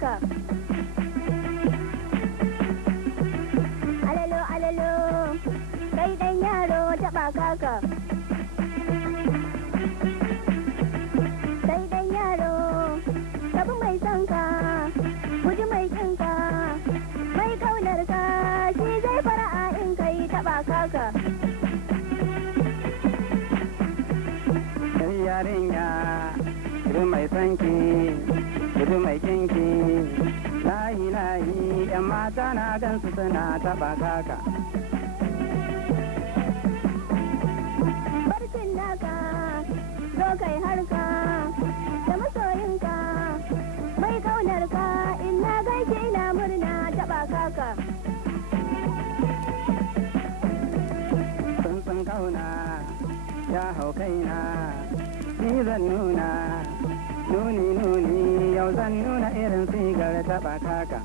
kaka. Alalo alalo kai dan yaro taɓa kaka. Kai dan yaro tabi mai son ka, guji mai kin ka, mai kaunar ka shi zai fara'a in kai taɓa kaka. Yarinya gudu mai sanki gudu mai kinki layi layi yan mata na gansu suna taɓa kaka. Barcin naka zo kai harka da masoyinka mai kaunar ka in na gaishe ina murna taɓa kaka. Sun kauna ya hau kaina ni zan nuna nuni nuni yau zan nuna irin sigar taɓa kaka.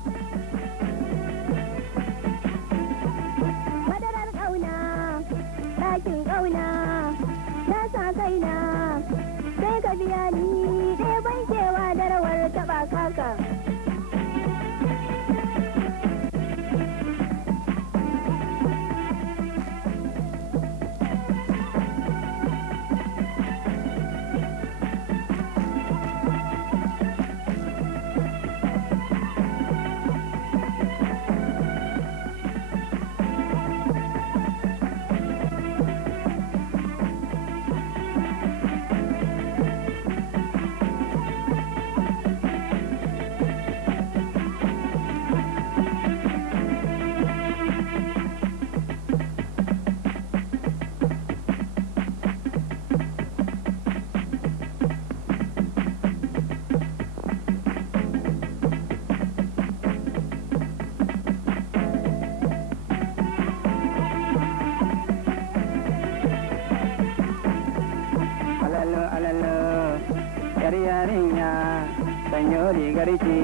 Madarar ƙauna ɗakin ƙauna na sa kaina sai ka biya ni ɗaya bankewa da rawar taɓa kaka. Yarinya sanyo rigar ki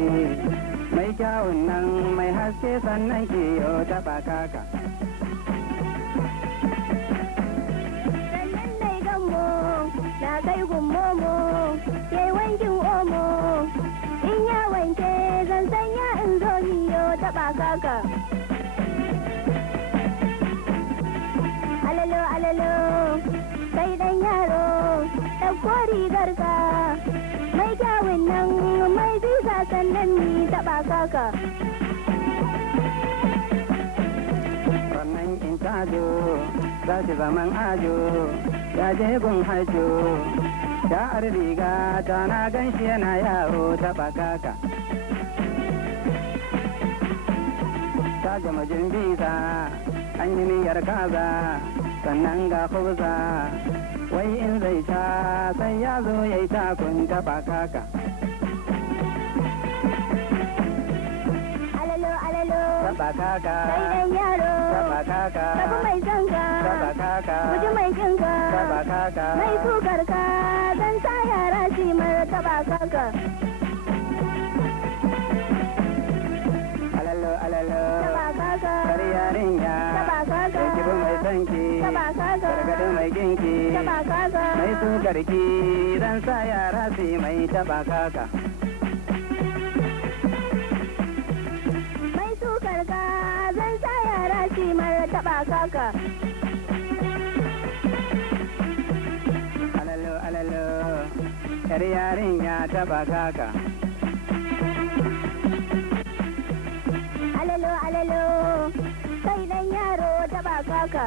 mai kyawun nan mai haske sannan ki yau taɓa kaka. Sannan nai gammo na kai gummomo ke wankin omo in ya wanke zan sanya in zo niyo taɓa kaka. Alalo alalo kai dan yaro ɗauko rigar ka mai kyawun nan mai bisa sannan ni taɓa kaka. Sannan in tajo za ki zaman ajo ya je gun hajo ya riga ta na gan shi yana yawo taɓa kaka. Ta gama jin bisa an yi niyyar kaza sannan ga kuza wai in zai sha sai ya zo ya yi takun taɓa kaka. Alalo alalo Taɓa kaka kai dan yaro taɓa kaka tabi mai son ka, taɓa kaka guji mai kin ka, taɓa kaka mai sukar ka zan sa yara shi mara taɓa kaka. alalo alalo Taɓa kaka kar yarinya taɓa kaka ya kibi mai sanki taɓa kaka gargaɗi mai ginki taɓa kaka mai sukarki zan sa yara su mai taɓa kaka. mai sukar ka zan sa yara shi mara taɓa kaka. Alalo alalo yar yarinya taɓa kaka. Alalo alalo kai dan yaro taɓa kaka.